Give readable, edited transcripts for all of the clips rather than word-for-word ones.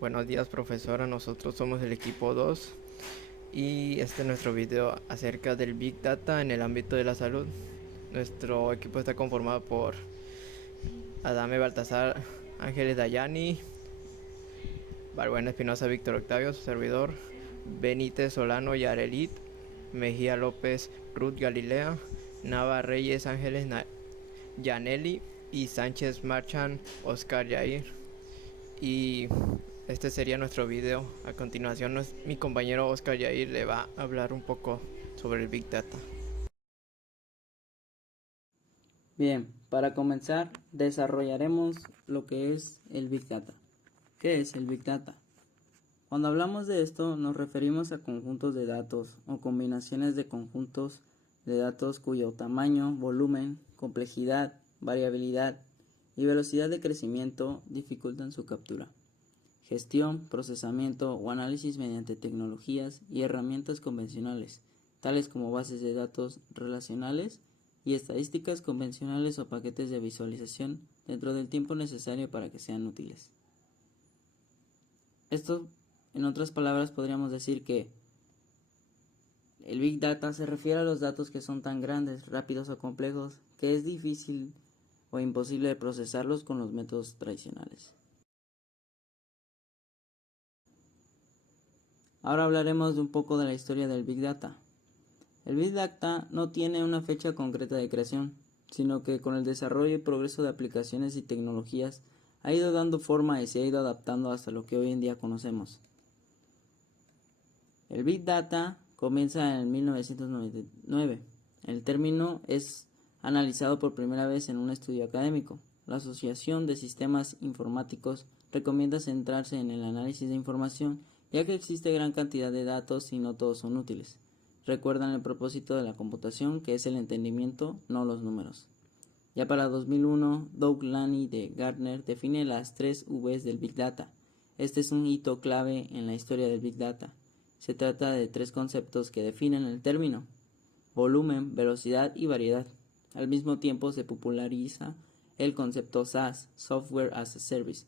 Buenos días, profesora. Nosotros somos el equipo 2 y este es nuestro video acerca del Big Data en el ámbito de la salud. Nuestro equipo está conformado por Adame Baltasar, Ángeles Dayani, Balbuena Espinosa, Víctor Octavio, su servidor, Benítez Solano, Yarelit, Mejía López, Ruth Galilea, Nava Reyes, Ángeles Yaneli y Sánchez Marchan, Oscar Yair. Y este sería nuestro video. A continuación, mi compañero Oscar Yair le va a hablar un poco sobre el Big Data. Bien, para comenzar, desarrollaremos lo que es el Big Data. ¿Qué es el Big Data? Cuando hablamos de esto, nos referimos a conjuntos de datos o combinaciones de conjuntos de datos cuyo tamaño, volumen, complejidad, variabilidad y velocidad de crecimiento dificultan su captura, gestión, procesamiento o análisis mediante tecnologías y herramientas convencionales, tales como bases de datos relacionales y estadísticas convencionales o paquetes de visualización dentro del tiempo necesario para que sean útiles. Esto, en otras palabras, podríamos decir que el Big Data se refiere a los datos que son tan grandes, rápidos o complejos que es difícil o imposible de procesarlos con los métodos tradicionales. Ahora hablaremos de un poco de la historia del Big Data. El Big Data no tiene una fecha concreta de creación, sino que con el desarrollo y progreso de aplicaciones y tecnologías ha ido dando forma y se ha ido adaptando hasta lo que hoy en día conocemos. El Big Data comienza en 1999. El término es analizado por primera vez en un estudio académico. La Asociación de Sistemas Informáticos recomienda centrarse en el análisis de información, ya que existe gran cantidad de datos y no todos son útiles. Recuerdan el propósito de la computación, que es el entendimiento, no los números. Ya para 2001, Doug Laney de Gartner define las 3 V's del Big Data. Este es un hito clave en la historia del Big Data. Se trata de 3 conceptos que definen el término: volumen, velocidad y variedad. Al mismo tiempo se populariza el concepto SaaS, Software as a Service.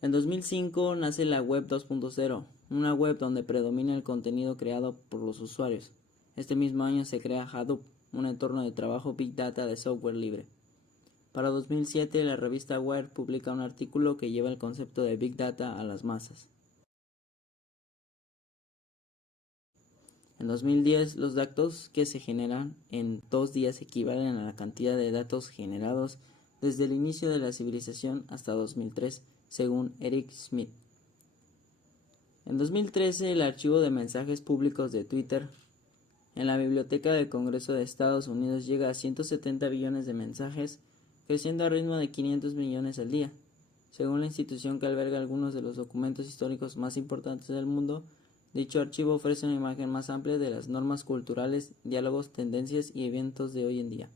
En 2005 nace la Web 2.0, una web donde predomina el contenido creado por los usuarios. Este mismo año se crea Hadoop, un entorno de trabajo Big Data de software libre. Para 2007 la revista Wired publica un artículo que lleva el concepto de Big Data a las masas. En 2010, los datos que se generan en 2 días equivalen a la cantidad de datos generados desde el inicio de la civilización hasta 2003, según Eric Schmidt. En 2013, el archivo de mensajes públicos de Twitter en la Biblioteca del Congreso de Estados Unidos llega a 170 billones de mensajes, creciendo a ritmo de 500 millones al día. Según la institución que alberga algunos de los documentos históricos más importantes del mundo, dicho archivo ofrece una imagen más amplia de las normas culturales, diálogos, tendencias y eventos de hoy en día.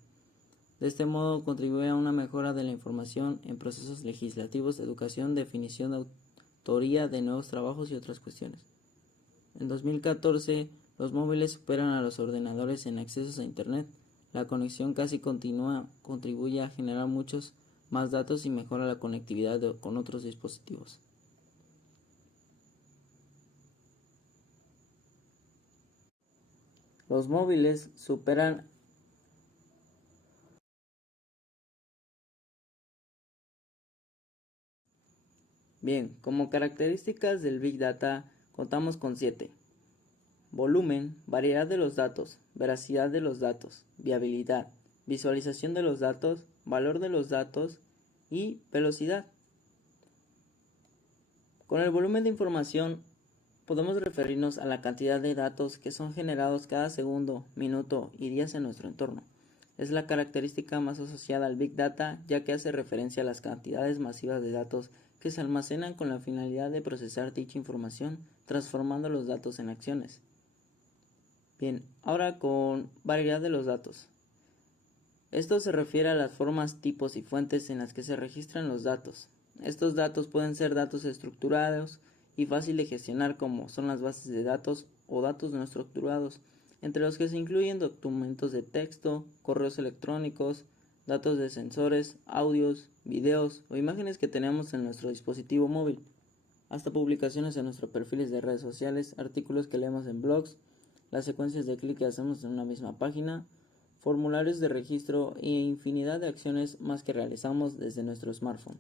De este modo, contribuye a una mejora de la información en procesos legislativos, educación, definición de autoría de nuevos trabajos y otras cuestiones. En 2014, los móviles superan a los ordenadores en accesos a Internet. La conexión casi continua contribuye a generar muchos más datos y mejora la conectividad con otros dispositivos. Los móviles superan Bien, como características del Big Data contamos con 7: volumen, variedad de los datos, veracidad de los datos, viabilidad, visualización de los datos, valor de los datos y velocidad. Con el volumen de información podemos referirnos a la cantidad de datos que son generados cada segundo, minuto y días en nuestro entorno. Es la característica más asociada al Big Data, ya que hace referencia a las cantidades masivas de datos que se almacenan con la finalidad de procesar dicha información, transformando los datos en acciones. Bien, ahora con variedad de los datos. Esto se refiere a las formas, tipos y fuentes en las que se registran los datos. Estos datos pueden ser datos estructurados y fácil de gestionar, como son las bases de datos o datos no estructurados, entre los que se incluyen documentos de texto, correos electrónicos, datos de sensores, audios, videos o imágenes que tenemos en nuestro dispositivo móvil, hasta publicaciones en nuestros perfiles de redes sociales, artículos que leemos en blogs, las secuencias de clic que hacemos en una misma página, formularios de registro e infinidad de acciones más que realizamos desde nuestro smartphone.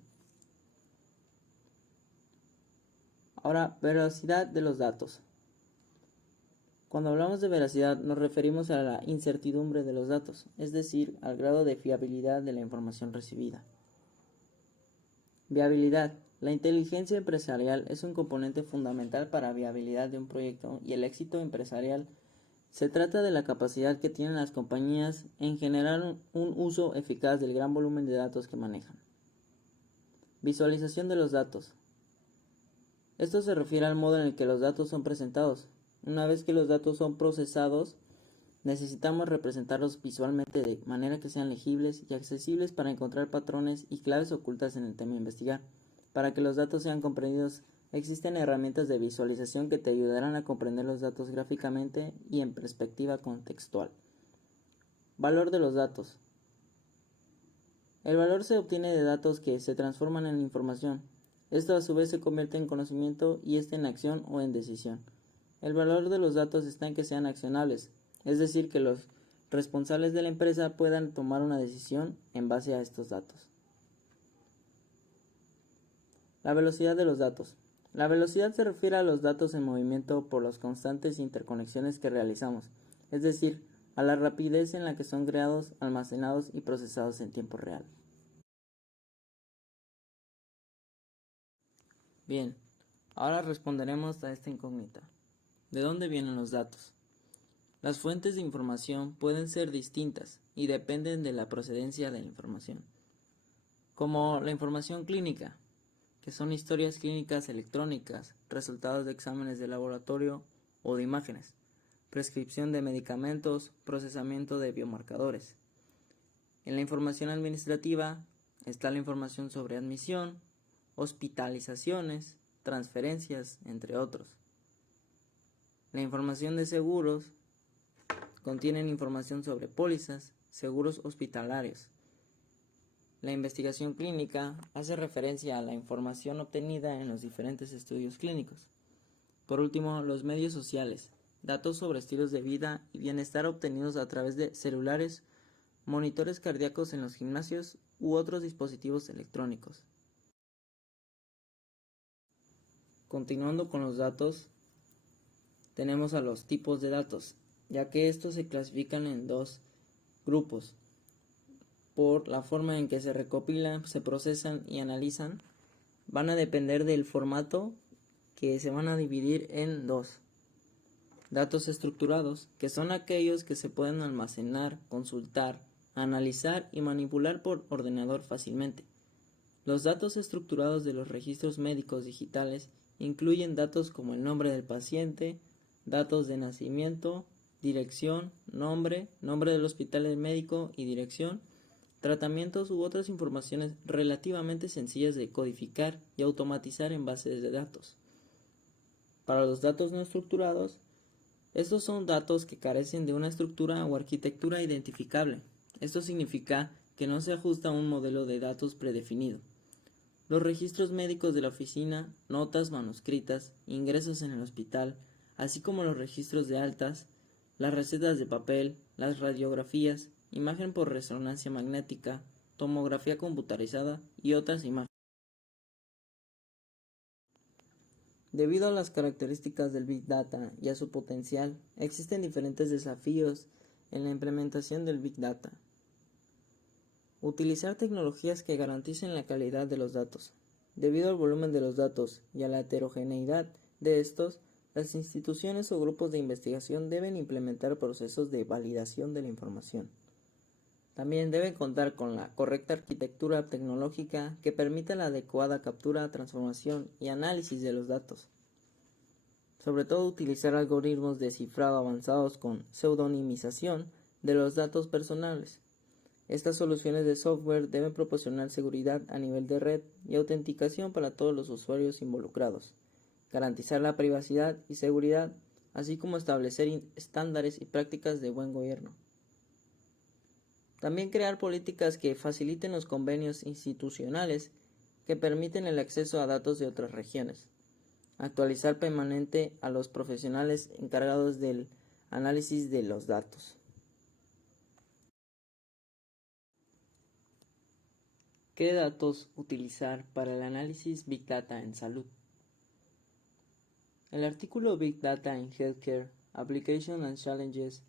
Ahora, veracidad de los datos. Cuando hablamos de veracidad nos referimos a la incertidumbre de los datos, es decir, al grado de fiabilidad de la información recibida. Viabilidad. La inteligencia empresarial es un componente fundamental para la viabilidad de un proyecto y el éxito empresarial. Se trata de la capacidad que tienen las compañías en generar un uso eficaz del gran volumen de datos que manejan. Visualización de los datos. Esto se refiere al modo en el que los datos son presentados. Una vez que los datos son procesados, necesitamos representarlos visualmente de manera que sean legibles y accesibles para encontrar patrones y claves ocultas en el tema a investigar. Para que los datos sean comprendidos, existen herramientas de visualización que te ayudarán a comprender los datos gráficamente y en perspectiva contextual. Valor de los datos. El valor se obtiene de datos que se transforman en información. Esto a su vez se convierte en conocimiento y en acción o en decisión. El valor de los datos está en que sean accionables, es decir, que los responsables de la empresa puedan tomar una decisión en base a estos datos. La velocidad de los datos. La velocidad se refiere a los datos en movimiento por las constantes interconexiones que realizamos, es decir, a la rapidez en la que son creados, almacenados y procesados en tiempo real. Bien, ahora responderemos a esta incógnita. ¿De dónde vienen los datos? Las fuentes de información pueden ser distintas y dependen de la procedencia de la información, como la información clínica, que son historias clínicas electrónicas, resultados de exámenes de laboratorio o de imágenes, prescripción de medicamentos, procesamiento de biomarcadores. En la información administrativa está la información sobre admisión, hospitalizaciones, transferencias, entre otros. La información de seguros contiene información sobre pólizas, seguros hospitalarios. La investigación clínica hace referencia a la información obtenida en los diferentes estudios clínicos. Por último, los medios sociales, datos sobre estilos de vida y bienestar obtenidos a través de celulares, monitores cardíacos en los gimnasios u otros dispositivos electrónicos. Continuando con los datos, tenemos a los tipos de datos, ya que estos se clasifican en dos grupos, por la forma en que se recopilan, se procesan y analizan. Van a depender del formato, que se van a dividir en dos. Datos estructurados, que son aquellos que se pueden almacenar, consultar, analizar y manipular por ordenador fácilmente. Los datos estructurados de los registros médicos digitales incluyen datos como el nombre del paciente, datos de nacimiento, dirección, nombre del hospital médico y dirección, tratamientos u otras informaciones relativamente sencillas de codificar y automatizar en bases de datos. Para los datos no estructurados, estos son datos que carecen de una estructura o arquitectura identificable. Esto significa que no se ajusta a un modelo de datos predefinido. Los registros médicos de la oficina, notas manuscritas, ingresos en el hospital, así como los registros de altas, las recetas de papel, las radiografías, imagen por resonancia magnética, tomografía computarizada y otras imágenes. Debido a las características del Big Data y a su potencial, existen diferentes desafíos en la implementación del Big Data. Utilizar tecnologías que garanticen la calidad de los datos. Debido al volumen de los datos y a la heterogeneidad de estos, las instituciones o grupos de investigación deben implementar procesos de validación de la información. También deben contar con la correcta arquitectura tecnológica que permita la adecuada captura, transformación y análisis de los datos. Sobre todo utilizar algoritmos de cifrado avanzados con pseudonimización de los datos personales. Estas soluciones de software deben proporcionar seguridad a nivel de red y autenticación para todos los usuarios involucrados, garantizar la privacidad y seguridad, así como establecer estándares y prácticas de buen gobierno. También crear políticas que faciliten los convenios institucionales que permiten el acceso a datos de otras regiones. Actualizar permanente a los profesionales encargados del análisis de los datos. ¿Qué datos utilizar para el análisis Big Data en salud? El artículo Big Data in Healthcare, Application and Challenges,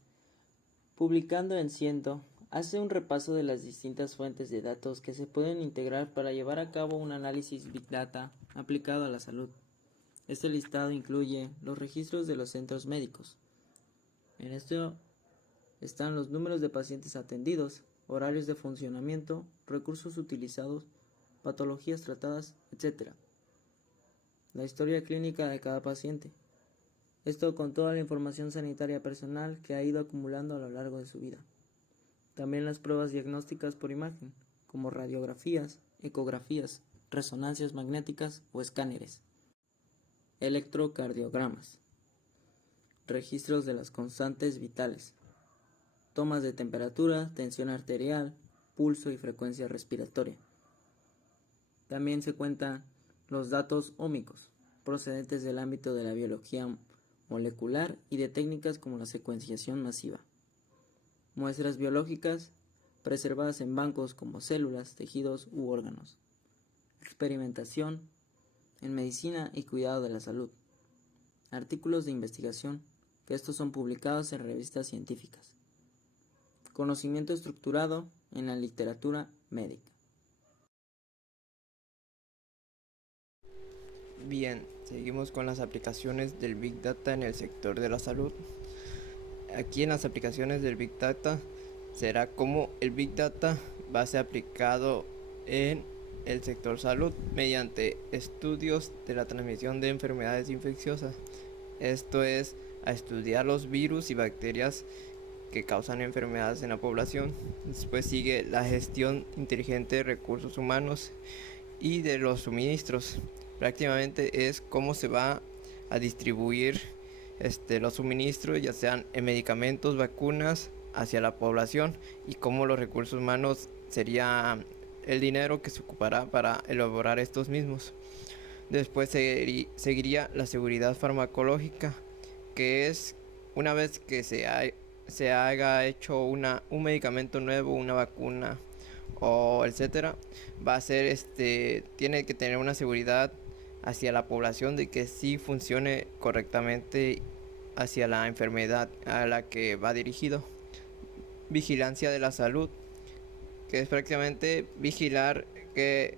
publicando en Ciento, hace un repaso de las distintas fuentes de datos que se pueden integrar para llevar a cabo un análisis Big Data aplicado a la salud. Este listado incluye los registros de los centros médicos. En esto están los números de pacientes atendidos, horarios de funcionamiento, recursos utilizados, patologías tratadas, etc. La historia clínica de cada paciente. Esto con toda la información sanitaria personal que ha ido acumulando a lo largo de su vida. También las pruebas diagnósticas por imagen, como radiografías, ecografías, resonancias magnéticas o escáneres. Electrocardiogramas. Registros de las constantes vitales. Tomas de temperatura, tensión arterial, pulso y frecuencia respiratoria. También se cuentan los datos ómicos, procedentes del ámbito de la biología molecular y de técnicas como la secuenciación masiva. Muestras biológicas preservadas en bancos como células, tejidos u órganos. Experimentación en medicina y cuidado de la salud. Artículos de investigación, que estos son publicados en revistas científicas. Conocimiento estructurado en la literatura médica. Bien, seguimos con las aplicaciones del Big Data en el sector de la salud. Aquí en las aplicaciones del Big Data será cómo el Big Data va a ser aplicado en el sector salud mediante estudios de la transmisión de enfermedades infecciosas. Esto es a estudiar los virus y bacterias que causan enfermedades en la población. Después sigue la gestión inteligente de recursos humanos y de los suministros. Prácticamente es cómo se va a distribuir los suministros, ya sean en medicamentos, vacunas, hacia la población, y cómo los recursos humanos sería el dinero que se ocupará para elaborar estos mismos. Después seguiría la seguridad farmacológica, que es una vez que se haya hecho un medicamento nuevo, una vacuna o etcétera, va a ser tiene que tener una seguridad hacia la población de que sí funcione correctamente hacia la enfermedad a la que va dirigido. Vigilancia de la salud, que es prácticamente vigilar qué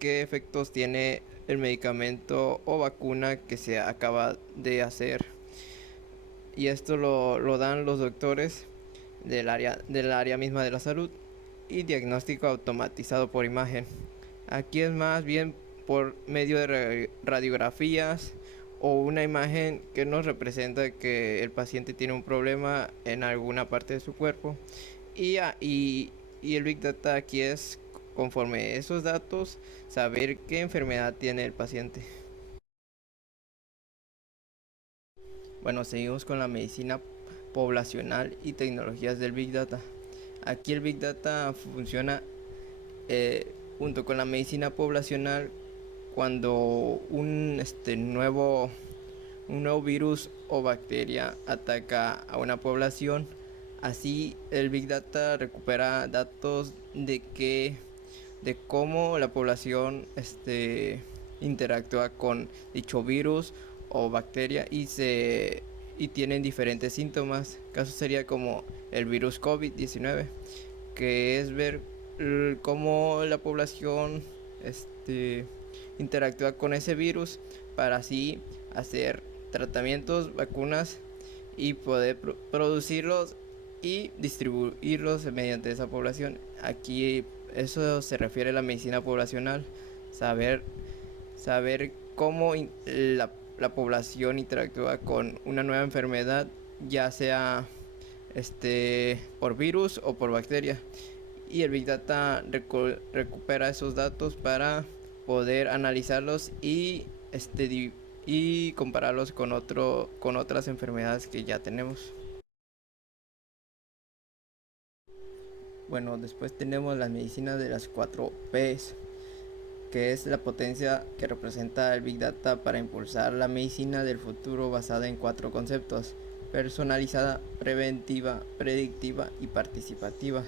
efectos tiene el medicamento o vacuna que se acaba de hacer, y esto lo dan los doctores del área misma de la salud. Y diagnóstico automatizado por imagen, aquí es más bien por medio de radiografías o una imagen que nos representa que el paciente tiene un problema en alguna parte de su cuerpo, y el Big Data aquí es, conforme esos datos, saber qué enfermedad tiene el paciente. Bueno, seguimos con la medicina poblacional y tecnologías del Big Data. Aquí el Big Data funciona junto con la medicina poblacional cuando un nuevo virus o bacteria ataca a una población. Así el Big Data recupera datos de cómo la población interactúa con dicho virus o bacteria y tienen diferentes síntomas. Caso sería como el virus COVID-19, que es ver cómo la población interactúa con ese virus para así hacer tratamientos, vacunas y poder producirlos y distribuirlos mediante esa población. Aquí eso se refiere a la medicina poblacional, saber cómo la población interactúa con una nueva enfermedad, ya sea por virus o por bacteria, y el Big Data recupera esos datos para poder analizarlos y compararlos con otras enfermedades que ya tenemos. Bueno, después tenemos la medicina de las 4 Ps, que es la potencia que representa el Big Data para impulsar la medicina del futuro basada en 4 conceptos: personalizada, preventiva, predictiva y participativa,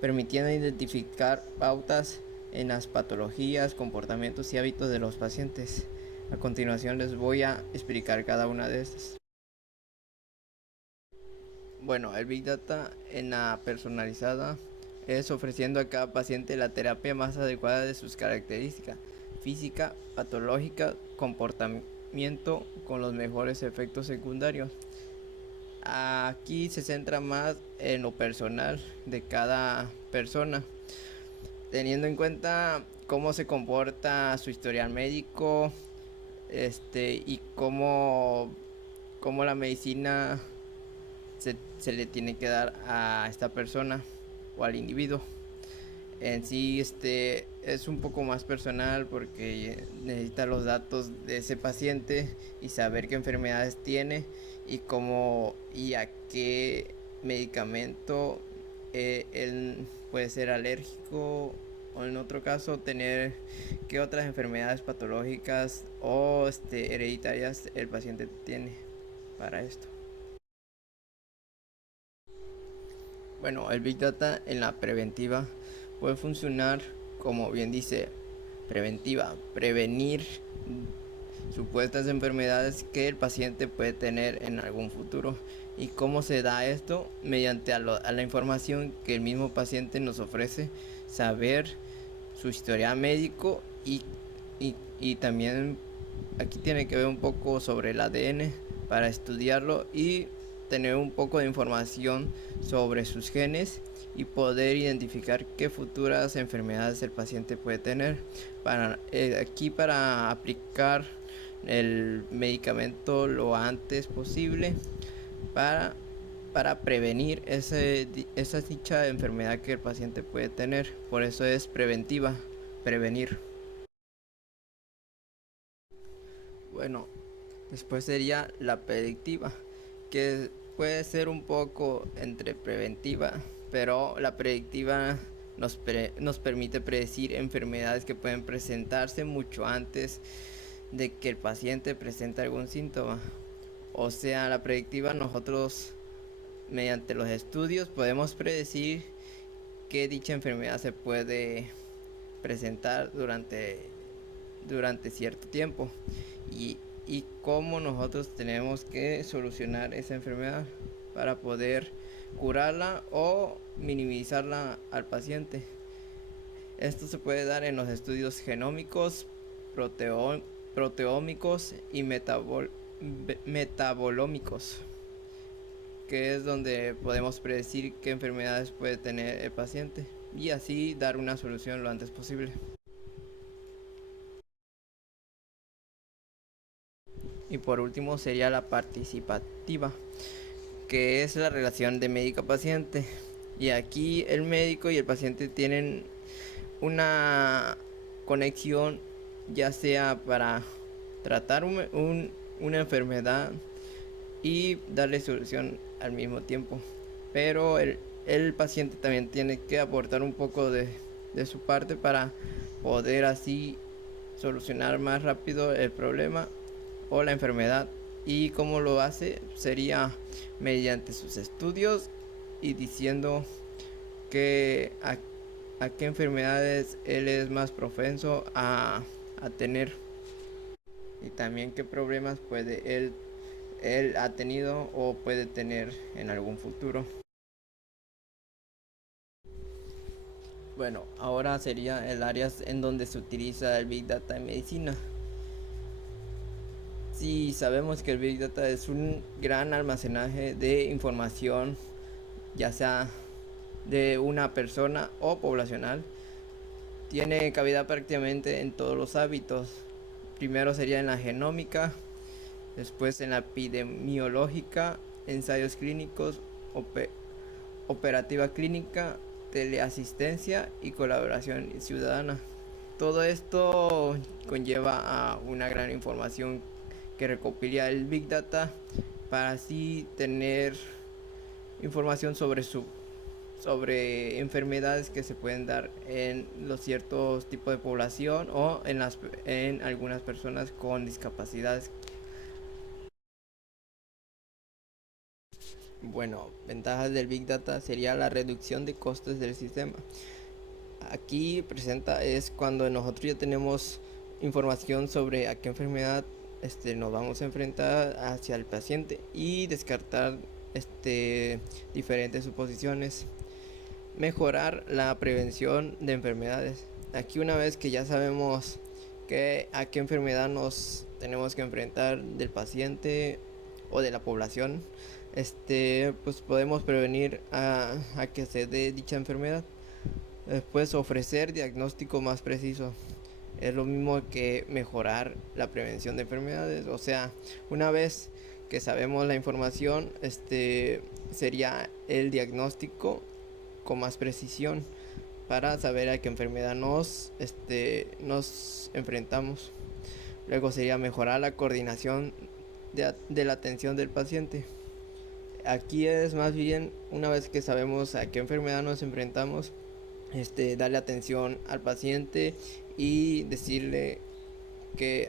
permitiendo identificar pautas en las patologías, comportamientos y hábitos de los pacientes. A continuación les voy a explicar cada una de estas. Bueno, el Big Data en la personalizada es ofreciendo a cada paciente la terapia más adecuada de sus características física, patológica, comportamiento con los mejores efectos secundarios. Aquí se centra más en lo personal de cada persona, teniendo en cuenta cómo se comporta su historial médico, y cómo la medicina se le tiene que dar a esta persona o al individuo. En sí, es un poco más personal porque necesita los datos de ese paciente y saber qué enfermedades tiene y cómo y a qué medicamento él puede ser alérgico, o en otro caso tener qué otras enfermedades patológicas o hereditarias el paciente tiene para esto. Bueno, el Big Data en la preventiva puede funcionar, como bien dice, preventiva, prevenir supuestas enfermedades que el paciente puede tener en algún futuro. ¿Y cómo se da esto? Mediante a la información que el mismo paciente nos ofrece, saber su historial médico y también aquí tiene que ver un poco sobre el ADN para estudiarlo y tener un poco de información sobre sus genes y poder identificar qué futuras enfermedades el paciente puede tener aquí para aplicar el medicamento lo antes posible para prevenir esa dicha enfermedad que el paciente puede tener. Por eso es preventiva, prevenir. Bueno, después sería la predictiva, que puede ser un poco entre preventiva, pero la predictiva nos permite predecir enfermedades que pueden presentarse mucho antes de que el paciente presente algún síntoma. O sea, la predictiva, nosotros mediante los estudios podemos predecir que dicha enfermedad se puede presentar durante cierto tiempo y cómo nosotros tenemos que solucionar esa enfermedad para poder curarla o minimizarla al paciente. Esto se puede dar en los estudios genómicos, proteómicos y metabolómicos, que es donde podemos predecir qué enfermedades puede tener el paciente y así dar una solución lo antes posible. Y por último sería la participativa, que es la relación de médico-paciente. Y aquí el médico y el paciente tienen una conexión, ya sea para tratar una enfermedad y darle solución al mismo tiempo. Pero el paciente también tiene que aportar un poco de su parte para poder así solucionar más rápido el problema o la enfermedad. Y cómo lo hace sería mediante sus estudios y diciendo que a qué enfermedades él es más propenso a tener y también qué problemas puede él ha tenido o puede tener en algún futuro. Bueno, ahora sería el área en donde se utiliza el Big Data en medicina. Sí, sabemos que el Big Data es un gran almacenaje de información, ya sea de una persona o poblacional. Tiene cabida prácticamente en todos los hábitos. Primero sería en la genómica, después en la epidemiológica, ensayos clínicos, operativa clínica, teleasistencia y colaboración ciudadana. Todo esto conlleva a una gran información que recopila el Big Data para así tener información sobre sobre enfermedades que se pueden dar en los ciertos tipos de población o en algunas personas con discapacidades. Bueno, ventajas del Big Data sería la reducción de costes del sistema. Aquí presenta es cuando nosotros ya tenemos información sobre a qué enfermedad nos vamos a enfrentar hacia el paciente y descartar diferentes suposiciones. Mejorar la prevención de enfermedades. Aquí una vez que ya sabemos a qué enfermedad nos tenemos que enfrentar del paciente o de la población, pues podemos prevenir a que se dé dicha enfermedad. Después, ofrecer diagnóstico más preciso. Es lo mismo que mejorar la prevención de enfermedades. O sea, una vez que sabemos la información, sería el diagnóstico con más precisión para saber a qué enfermedad nos enfrentamos. Luego sería mejorar la coordinación de la atención del paciente. Aquí es más bien, una vez que sabemos a qué enfermedad nos enfrentamos, darle atención al paciente y decirle qué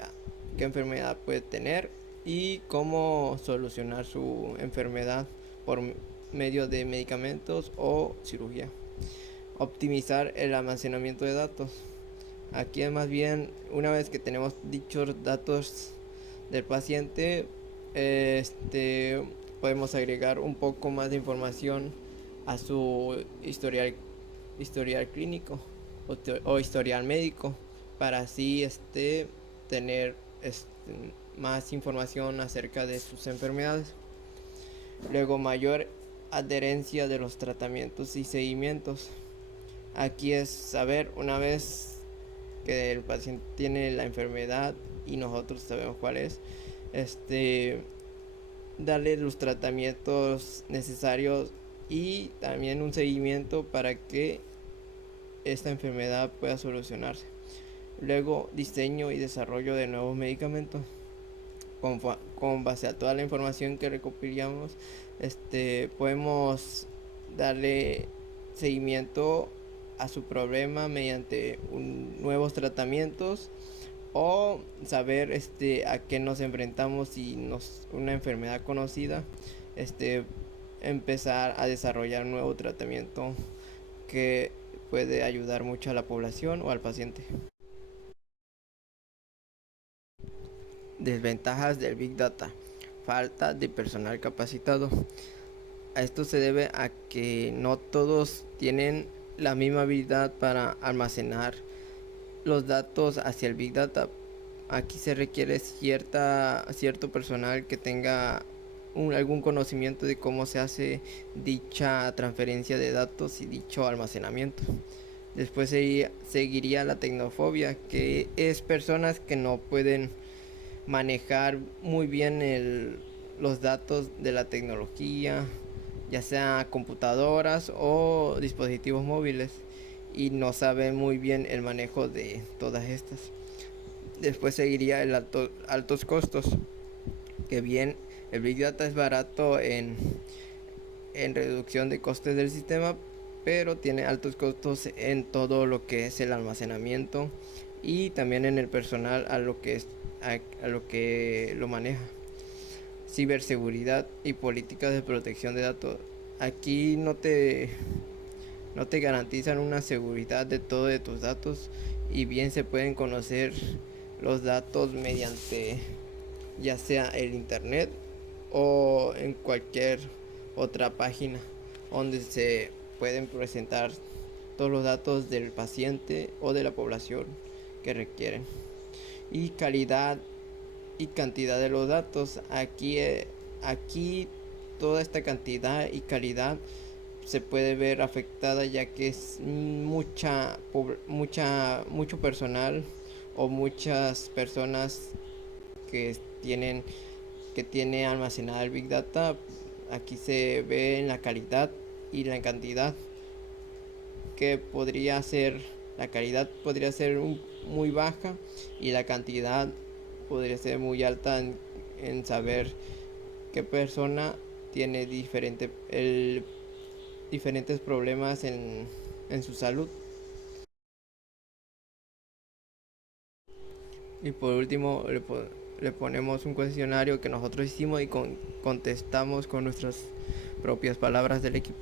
enfermedad puede tener y cómo solucionar su enfermedad por medio de medicamentos o cirugía. Optimizar el almacenamiento de datos. Aquí es más bien, una vez que tenemos dichos datos del paciente, podemos agregar un poco más de información a su historial clínico o historial médico para así tener más información acerca de sus enfermedades. Luego, mayor adherencia de los tratamientos y seguimientos. Aquí es saber, una vez que el paciente tiene la enfermedad y nosotros sabemos cuál es, darle los tratamientos necesarios y también un seguimiento para que esta enfermedad pueda solucionarse. Luego, diseño y desarrollo de nuevos medicamentos. Con base a toda la información que recopilamos, podemos darle seguimiento a su problema mediante nuevos tratamientos o saber a qué nos enfrentamos si una enfermedad conocida, empezar a desarrollar un nuevo tratamiento que puede ayudar mucho a la población o al paciente. Desventajas del Big Data. Falta de personal capacitado. A esto se debe a que no todos tienen la misma habilidad para almacenar los datos hacia el Big Data. Aquí se requiere cierto personal que tenga algún conocimiento de cómo se hace dicha transferencia de datos y dicho almacenamiento. Después seguiría la tecnofobia, que es personas que no pueden manejar muy bien los datos de la tecnología, ya sea computadoras o dispositivos móviles, y no saben muy bien el manejo de todas estas. Después seguiría el altos costos, que bien el Big Data es barato en reducción de costes del sistema, pero tiene altos costos en todo lo que es el almacenamiento y también en el personal a lo que lo maneja. Ciberseguridad y políticas de protección de datos. Aquí no te garantizan una seguridad de todo de tus datos, y bien se pueden conocer los datos mediante ya sea el internet o en cualquier otra página donde se pueden presentar todos los datos del paciente o de la población que requieren. Y calidad y cantidad de los datos. Aquí toda esta cantidad y calidad se puede ver afectada, ya que es mucho personal o muchas personas que tiene almacenada el Big Data. Aquí se ve en la calidad y la cantidad, que la calidad podría ser muy baja y la cantidad podría ser muy alta en saber qué persona tiene diferente diferentes problemas en su salud. Y por último le ponemos un cuestionario que nosotros hicimos y contestamos con nuestras propias palabras del equipo.